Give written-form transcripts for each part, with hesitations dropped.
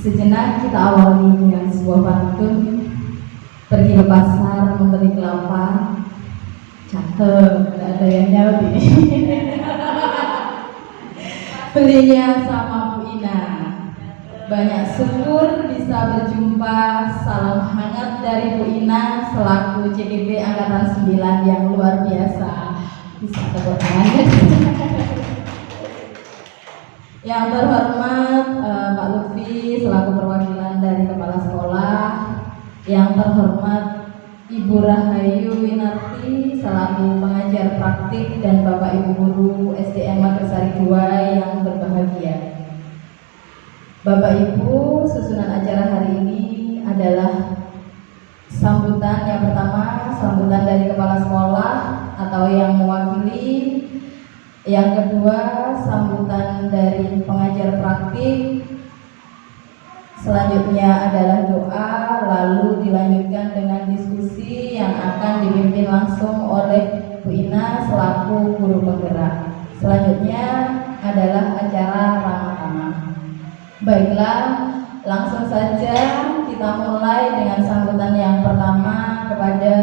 Sejenak kita awali dengan sebuah pantun. Pergi ke pasar membeli kelapa. Cakep, tidak ada yang nyaut ini. Belinya sama Bu Ina. Banyak syukur bisa berjumpa. Salam hangat dari Bu Ina selaku CGP Angkatan 9 yang luar biasa. Bisa tepuk tangan. Yang terhormat Pak Lutfi selaku perwakilan dari Kepala Sekolah. Yang terhormat Ibu Rahayu Winarti selaku pengajar praktik dan Bapak Ibu Guru SDN Magersari 2 yang berbahagia. Bapak Ibu, susunan acara hari ini adalah sambutan yang pertama, sambutan dari Kepala Sekolah atau yang mewakili. Yang kedua, sambutan dari pengajar praktik. Selanjutnya adalah doa, lalu dilanjutkan dengan diskusi yang akan dipimpin langsung oleh Bu Ina selaku guru penggerak. Selanjutnya adalah acara ramah tamah. Baiklah, langsung saja kita mulai dengan sambutan yang pertama kepada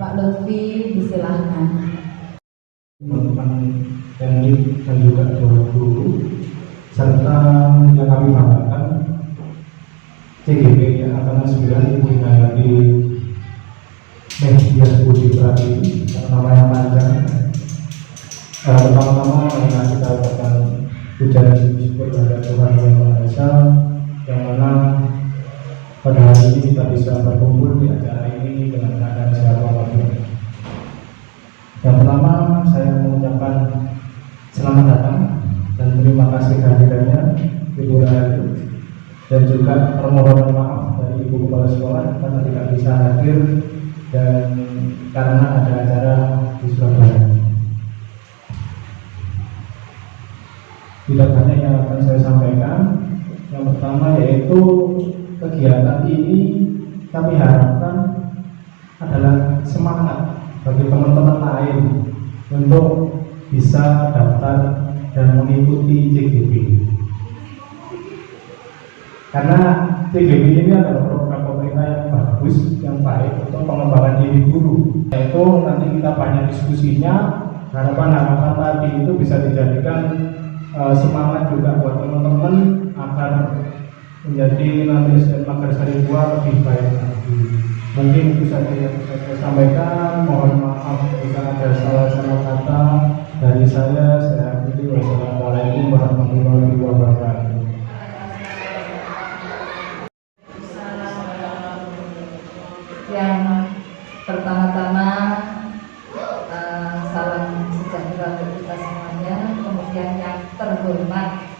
Pak Lutfi, disilahkan. Teman-teman teknik dan juga doa guru serta yang kami banggakan CGP yang akan 9 Ibu Inayati Media Budi Pratiwi yang namanya panjang. Pertama-tama kita ucapkan puja dan syukur kepada Tuhan Yang Maha Esa yang mana pada hari ini kita bisa berkumpul di acara ini dengan keadaan sehat walafiat. Yang pertama, saya mengucapkan selamat datang dan terima kasih kehadirannya Ibu Rahayu dan juga permohonan maaf dari Ibu Kepala Sekolah karena tidak bisa hadir dan karena ada acara di Surabaya. Tidak banyak yang akan saya sampaikan. Yang pertama yaitu kegiatan ini kami harapkan adalah semangat bagi teman-teman lain untuk bisa daftar dan mengikuti CGP. Karena CGP ini adalah program pemerintah yang bagus, yang baik untuk pengembangan diri guru. Yaitu nanti kita banyak diskusinya, harapan-harapan tadi itu bisa dijadikan semangat juga buat teman-teman agar menjadi nanti SDN Magersari 2 lebih baik lagi. Mungkin itu saja yang bisa saya sampaikan. Mohon maaf jika ada salah-salah kata dari saya. Saya akhiri. Wassalamualaikum warahmatullahi wabarakatuh. Yang pertama-tama salam sejahtera untuk kita semuanya. Kemudian yang terhormat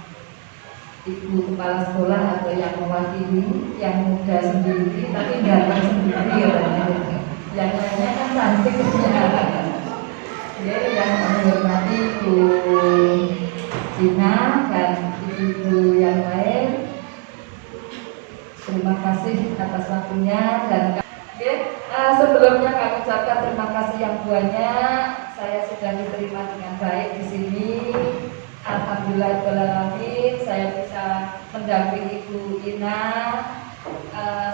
Ibu Kepala Sekolah atau yang mewakili, yang muda sendiri tapi ganteng sendiri ya, yang lainnya kan cantik ya. Yang menghormati Ibu Gina dan ibu-ibu yang lain, terima kasih atas waktunya dan sebelumnya kami ucapkan terima kasih yang banyak. Saya sudah diterima dengan baik di sini. Alhamdulillahirrahmanirrahim, saya bisa mendampingi Ibu Ina.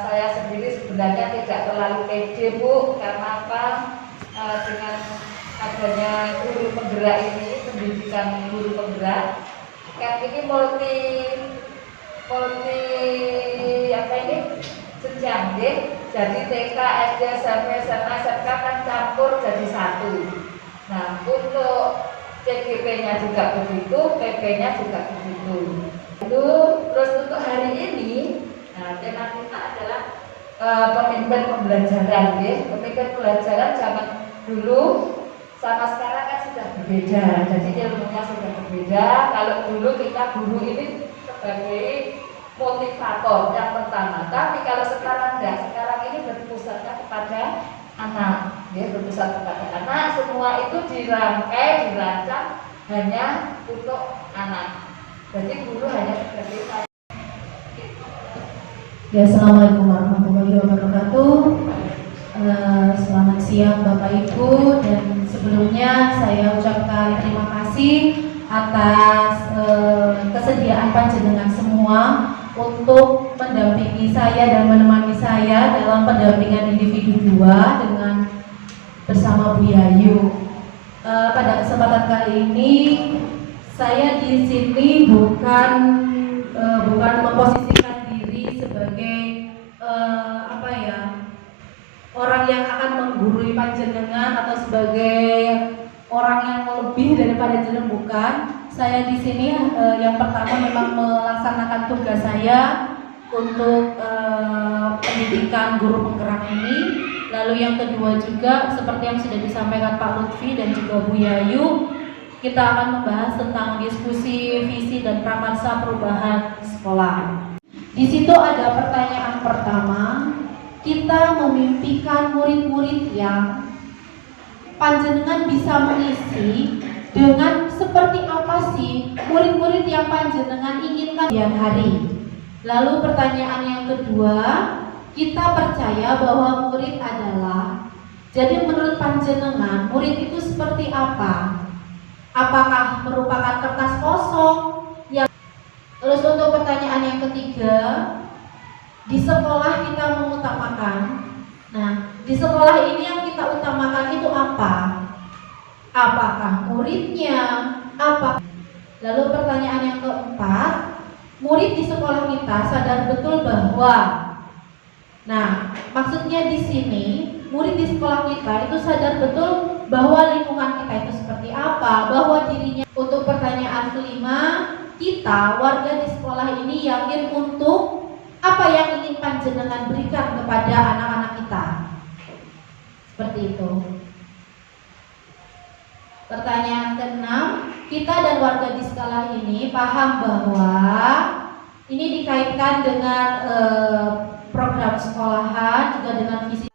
Saya sendiri sebenarnya tidak terlalu pede, Bu, karena apa? Dengan adanya guru penggerak ini, pendidikan guru penggerak, kan ini multi apa ini? Jenjang, jadi TK, SD, SMP, SMA, SMK kan campur jadi satu. Nah, untuk CGP-nya juga begitu, PP-nya juga begitu. Itu terus untuk hari ini, nah, tema kita adalah pemimpin pembelajaran, ya. Pemimpin pembelajaran zaman dulu sama sekarang kan sudah berbeda. Jadi ilmunya sudah berbeda. Kalau dulu kita guru ini sebagai motivator yang pertama, tapi kalau sekarang enggak, sekarang ini berpusatnya kepada anak, ya, berpusat kepada anak. Semua itu dirangkai, dirancang hanya untuk anak. Jadi guru hanya sebagai ya. Assalamualaikum warahmatullahi wabarakatuh. Selamat siang Bapak Ibu, dan sebelumnya saya ucapkan terima kasih atas kesediaan panjenengan semua untuk dalam pendampingan individu 2 dengan bersama Bu Yayu. Pada kesempatan kali ini saya di sini bukan memposisikan diri sebagai orang yang akan menggurui panjenengan atau sebagai orang yang lebih daripada jenengan, bukan. Saya di sini yang pertama memang melaksanakan tugas saya untuk pendidikan guru penggerak ini. Lalu yang kedua juga seperti yang sudah disampaikan Pak Lutfi dan juga Bu Yayu, kita akan membahas tentang diskusi visi dan prakarsa perubahan sekolah. Di situ ada pertanyaan pertama, kita memimpikan murid-murid yang panjenengan bisa mengisi dengan seperti apa sih murid-murid yang panjenengan inginkan di hari. Lalu pertanyaan yang kedua, kita percaya bahwa murid adalah, jadi menurut panjenengan murid itu seperti apa? Apakah merupakan kertas kosong? Terus untuk pertanyaan yang ketiga, di sekolah kita mengutamakan. Nah, di sekolah ini yang kita utamakan itu apa? Apakah muridnya? Apa? Lalu pertanyaan yang keempat, murid di sekolah kita sadar betul bahwa, nah, maksudnya di sini murid di sekolah kita itu sadar betul bahwa lingkungan kita itu seperti apa, bahwa dirinya. Untuk pertanyaan kelima, kita warga di sekolah ini yakin untuk apa yang ingin panjenengan berikan kepada anak-anak kita. Seperti itu. Pertanyaan keenam, kita dan warga di sekolah ini paham bahwa ini dikaitkan dengan program sekolahan, juga dengan visi.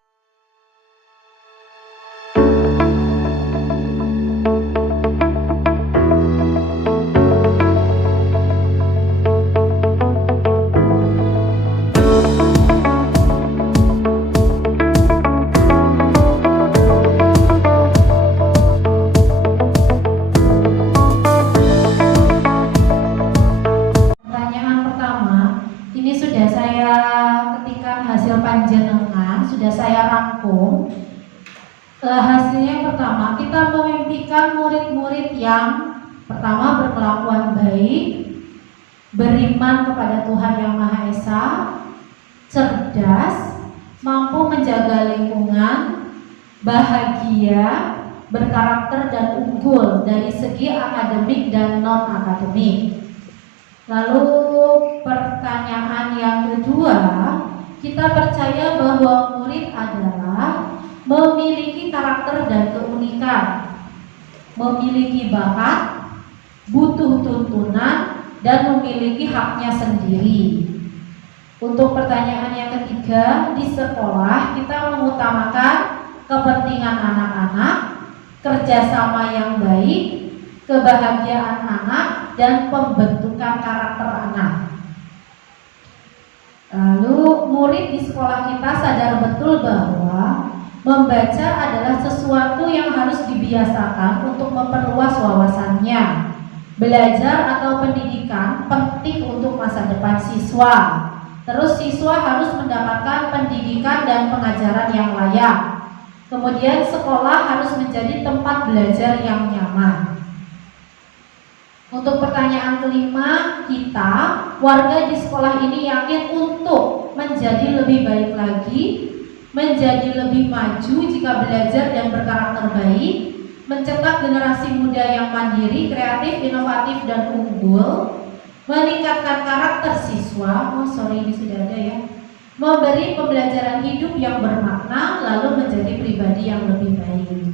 Hasilnya yang pertama, kita memimpikan murid-murid yang pertama berkelakuan baik, beriman kepada Tuhan Yang Maha Esa, cerdas, mampu menjaga lingkungan, bahagia, berkarakter dan unggul dari segi akademik dan non-akademik. Lalu pertanyaan yang kedua, kita percaya bahwa murid adalah memiliki karakter dan keunikan, memiliki bakat, butuh tuntunan, dan memiliki haknya sendiri. Untuk pertanyaan yang ketiga, di sekolah kita mengutamakan kepentingan anak-anak, kerjasama yang baik, kebahagiaan anak, dan pembentukan karakter anak. Lalu murid di sekolah kita sadar betul bahwa membaca adalah sesuatu yang harus dibiasakan untuk memperluas wawasannya. Belajar atau pendidikan penting untuk masa depan siswa. Terus siswa harus mendapatkan pendidikan dan pengajaran yang layak. Kemudian sekolah harus menjadi tempat belajar yang nyaman. Untuk pertanyaan kelima, kita warga di sekolah ini yakin untuk menjadi lebih baik lagi, menjadi lebih maju jika belajar dan berkarakter baik, mencetak generasi muda yang mandiri, kreatif, inovatif, dan unggul, meningkatkan karakter siswa, ini sudah ada ya, memberi pembelajaran hidup yang bermakna, lalu menjadi pribadi yang lebih baik.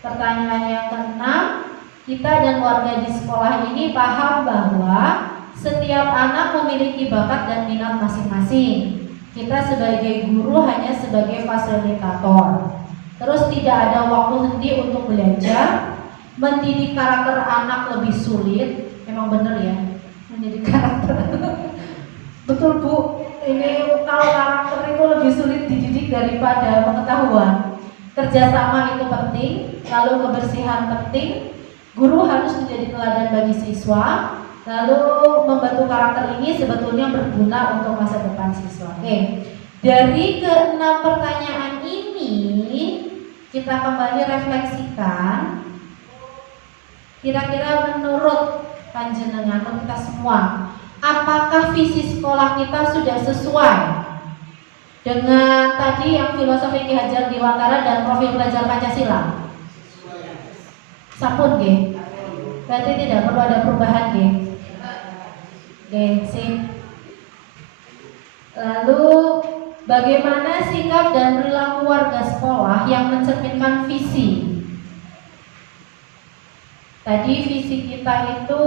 Pertanyaan yang keenam, kita dan warga di sekolah ini paham bahwa setiap anak memiliki bakat dan minat masing-masing. Kita sebagai guru hanya sebagai fasilitator. Terus tidak ada waktu henti untuk belajar. Mendidik karakter anak lebih sulit. Emang bener ya, mendidik karakter. Betul Bu, ini kalau karakter itu lebih sulit dididik daripada pengetahuan. Kerjasama itu penting, lalu kebersihan penting. Guru harus menjadi teladan bagi siswa. Lalu membantu karakter ini sebetulnya berguna untuk masa depan siswa. Oke. Dari keenam pertanyaan ini kita kembali refleksikan. Kira-kira menurut panjenengan, menurut kita semua, apakah visi sekolah kita sudah sesuai dengan tadi yang filosofi Ki Hajar Dewantara dan profil belajar Pancasila? Sampun nggih. Berarti tidak perlu ada perubahan nggih. Oke, sip. Lalu bagaimana sikap dan perilaku warga sekolah yang mencerminkan visi? Tadi visi kita itu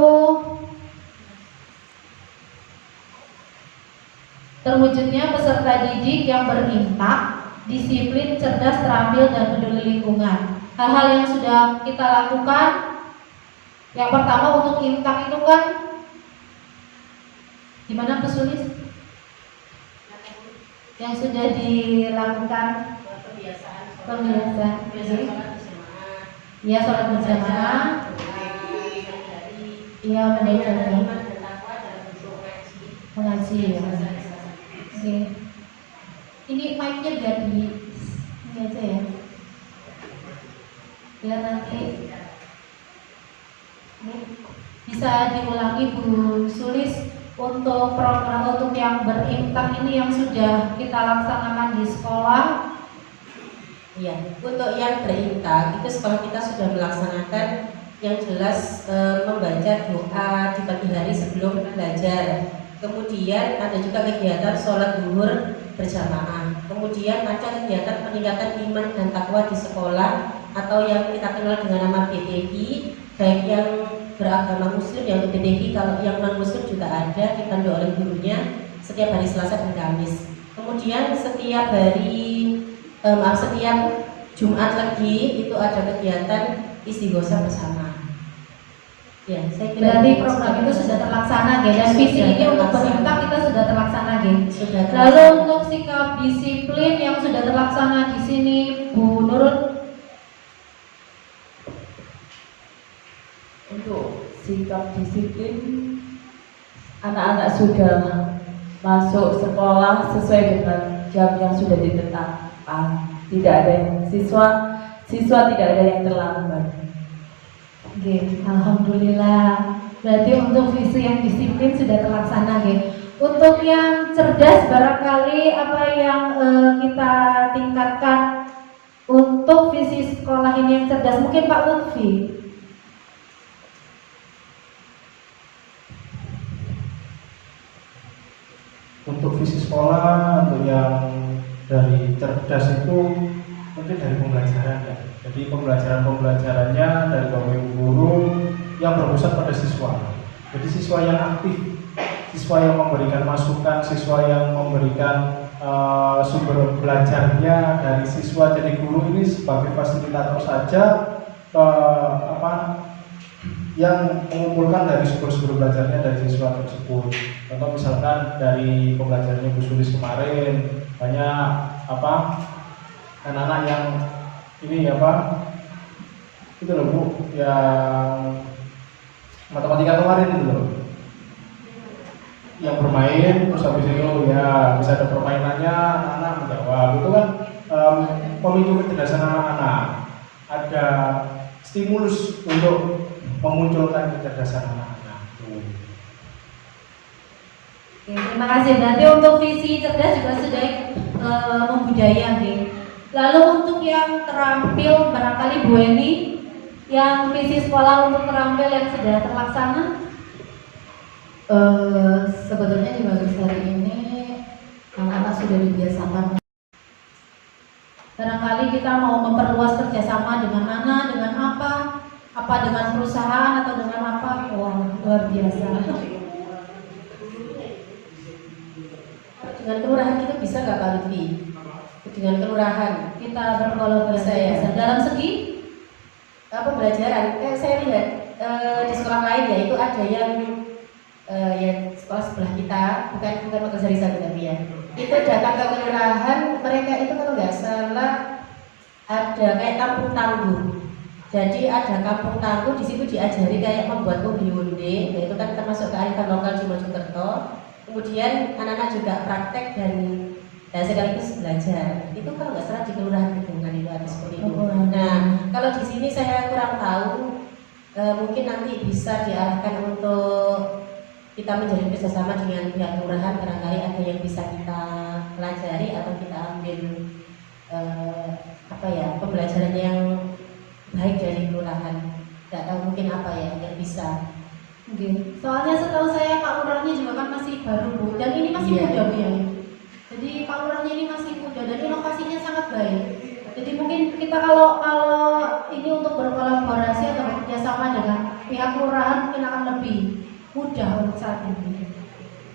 terwujudnya peserta didik yang berintak, disiplin, cerdas, terampil, dan peduli lingkungan. Hal-hal yang sudah kita lakukan, yang pertama untuk intak itu kan gimana pesulis? Yang sudah dilakukan pembiasaan, ya sholat berjamaah, ya menjaga, mengaji ya. Oke. Ini mic-nya biar di ini aja ya. Biar nanti ini bisa diulangi Bu Sulis. Untuk program untuk yang berintak ini yang sudah kita laksanakan di sekolah. Ya, untuk yang berintak itu sekolah kita sudah melaksanakan yang jelas membaca doa di pagi hari sebelum belajar. Kemudian ada juga kegiatan sholat zuhur berjamaah. Kemudian ada kegiatan peningkatan iman dan takwa di sekolah atau yang kita kenal dengan nama BTI, baik yang beragama muslim, yang BTI, kalau yang non muslim juga ada, dipandu oleh gurunya setiap hari Selasa dan Kamis. Kemudian setiap Jumat lagi itu ada kegiatan istighosah bersama. Ya, saya kira berarti program itu sudah terlaksana ya, dan visi ini untuk berintak kita sudah terlaksana ya. Sudah. Lalu untuk sikap disiplin yang sudah terlaksana di sini Bu Nurul. Untuk sikap disiplin, anak-anak sudah masuk sekolah sesuai dengan jam yang sudah ditetapkan. Tidak ada yang siswa tidak ada yang terlambat. Oke, alhamdulillah. Berarti untuk visi yang disiplin sudah terlaksana, Ge. Untuk yang cerdas barangkali apa yang kita tingkatkan untuk visi sekolah ini yang cerdas, mungkin Pak Lutfi. Untuk visi sekolah, untuk yang dari cerdas itu mungkin dari pembelajaran ya. Jadi pembelajarannya dari Bapak Ibu guru yang berpusat pada siswa. Jadi siswa yang aktif, siswa yang memberikan masukan, siswa yang memberikan sumber belajarnya dari siswa. Jadi guru ini sebagai fasilitator saja yang mengumpulkan dari sumber-sumber belajarnya dari siswa tersebut. Contoh misalkan dari pembelajarannya Bu Sulis kemarin banyak anak-anak yang ini itu loh Bu, yang matematika kemarin itu loh, yang bermain terus habis itu ya bisa ada permainannya, anak-anak menjawab, itu kan pemicu kecerdasan anak-anak, ada stimulus untuk memunculkan kecerdasan anak-anak. Terima kasih. Nanti untuk visi cerdas juga sudah membudaya, Ge. Lalu untuk yang terampil barangkali Bu Eni, yang visi sekolah untuk terampil yang sudah terlaksana. Sebetulnya di bagus hari ini anak-anak sudah dibiasakan. Barangkali kita mau memperluas kerjasama dengan mana, dengan apa dengan perusahaan atau dengan apa? Wah, luar biasa. dengan kelurahan kita bisa nggak Pak Lutfi? Dengan kelurahan Kita berkolaborasi ya. dalam segi pembelajaran. Saya lihat di sekolah lain ya itu ada yang ya sekolah sebelah kita, bukan Magazari Satu tapi ya. Itu datang ke kelurahan, mereka itu kalau nggak salah ada kayak kampung tangguh. Jadi ada kampung tangguh, di situ diajari kayak membuat undi-undi, yaitu kan termasuk kearifan lokal di Mojokerto. Kemudian anak-anak juga praktek dan dan sekaligus belajar. Itu kalau nggak salah di kelurahan Gedungan itu ada seperti itu. Oh, Nah, kalau di sini saya kurang tahu, mungkin nanti bisa diarahkan untuk kita menjalin kerjasama dengan pihak kelurahan, barangkali ada yang bisa kita pelajari atau kita ambil pembelajaran yang baik dari kelurahan. Tidak tahu mungkin apa ya yang bisa. Oke. Soalnya setahu saya Pak Lurahnya juga kan masih baru Bu, dan ini masih Iya. muda Bu ya. Jadi Pak Lurahnya ini masih muda dan inovasinya sangat baik. Jadi mungkin kita kalau ini untuk berkolaborasi atau bekerja sama dengan pihak kelurahan mungkin akan lebih mudah untuk saat ini.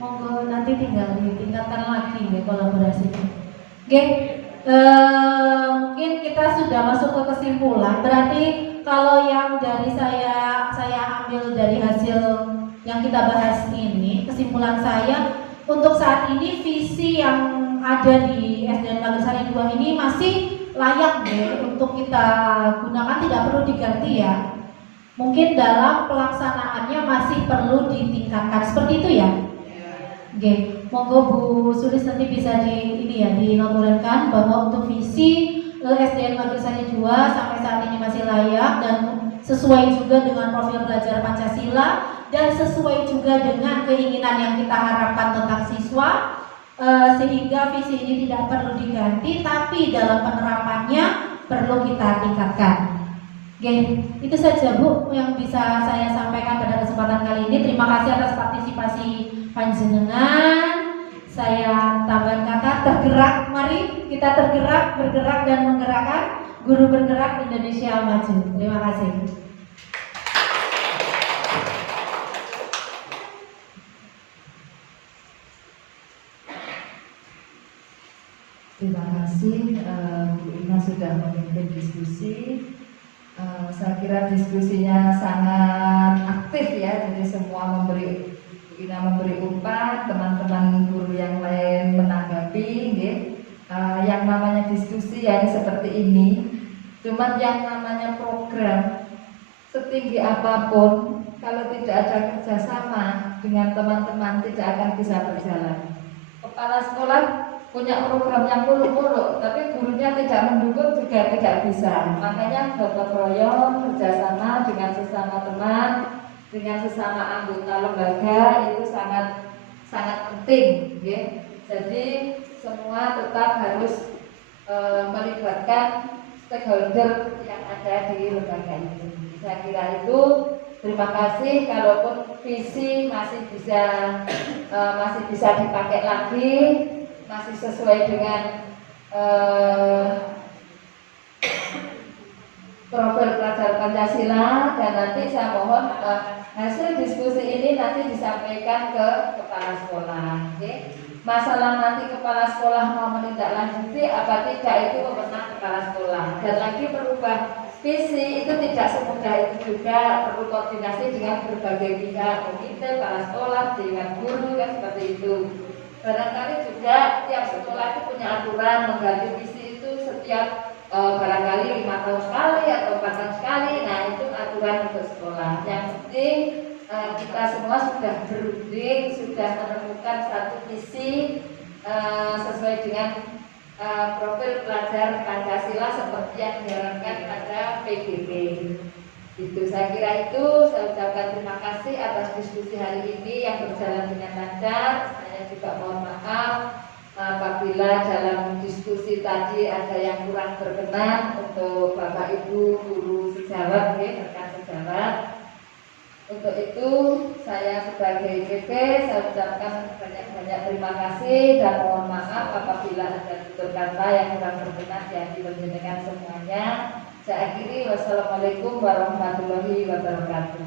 Monggo nanti tinggal ditingkatkan lagi ya kolaborasinya. Oke, mungkin kita sudah masuk ke kesimpulan. Berarti kalau yang dari saya ambil dari hasil yang kita bahas ini, kesimpulan saya untuk saat ini visi yang ada di SDN Magersari 2 ini masih layak deh untuk kita gunakan, tidak perlu diganti ya. Mungkin dalam pelaksanaannya masih perlu ditingkatkan, seperti itu ya. Oke, monggo Bu Sulis nanti bisa dinomorankan bahwa untuk visi SDN Magersari 2 sampai saat ini masih layak dan sesuai juga dengan profil belajar Pancasila dan sesuai juga dengan keinginan yang kita harapkan tentang siswa, sehingga visi ini tidak perlu diganti, tapi dalam penerapannya perlu kita tingkatkan. Oke, itu saja Bu yang bisa saya sampaikan pada kesempatan kali ini. Terima kasih atas partisipasi panjenengan. Saya tambahkan kata tergerak. Mari kita tergerak, bergerak dan menggerakkan. Guru bergerak Indonesia maju. Terima kasih. Terima kasih Bu Ina sudah memimpin diskusi. Saya kira diskusinya sangat aktif ya, jadi semua Bu Ina memberi umpan, teman-teman guru yang lain menanggapi, yang namanya diskusi ya ini seperti ini. Cuman yang namanya program setinggi apapun, kalau tidak ada kerjasama dengan teman-teman tidak akan bisa berjalan. Kepala sekolah punya program yang muluk-muluk, tapi gurunya tidak mendukung juga tidak bisa. Makanya gotong royong, kerjasama dengan sesama teman, dengan sesama anggota lembaga itu sangat penting. Jadi semua tetap harus melibatkan stakeholder yang ada di lembaga ini. Saya kira itu. Terima kasih. Kalaupun visi masih bisa dipakai lagi, masih sesuai dengan profil pelajar Pancasila, dan nanti saya mohon hasil diskusi ini nanti disampaikan ke kepala sekolah. Masalah nanti kepala sekolah mau menindaklanjuti apa tidak itu wewenang kepala sekolah. Dan lagi merubah visi itu tidak semudah itu juga, perlu koordinasi dengan berbagai pihak, komite, kepala sekolah, dewan guru kan seperti itu. Barangkali juga tiap sekolah itu punya aturan mengganti visi itu setiap barangkali 5 tahun sekali atau 4 tahun sekali. Nah itu aturan untuk sekolah. Yang penting kita semua sudah berunding, sudah menemukan satu visi sesuai dengan profil pelajar Pancasila seperti yang diharapkan pada PGB. Itu saya kira itu. Saya ucapkan terima kasih atas diskusi hari ini yang berjalan dengan lancar. Saya juga mohon maaf apabila dalam diskusi tadi ada yang kurang berkenan untuk Bapak Ibu guru sejawat, rekan sejawat. Untuk itu saya sebagai PP saya ucapkan banyak-banyak terima kasih dan mohon maaf apabila ada tutur kata yang kurang berkenan di hati panjenengan semuanya. Saya akhiri, wassalamualaikum warahmatullahi wabarakatuh.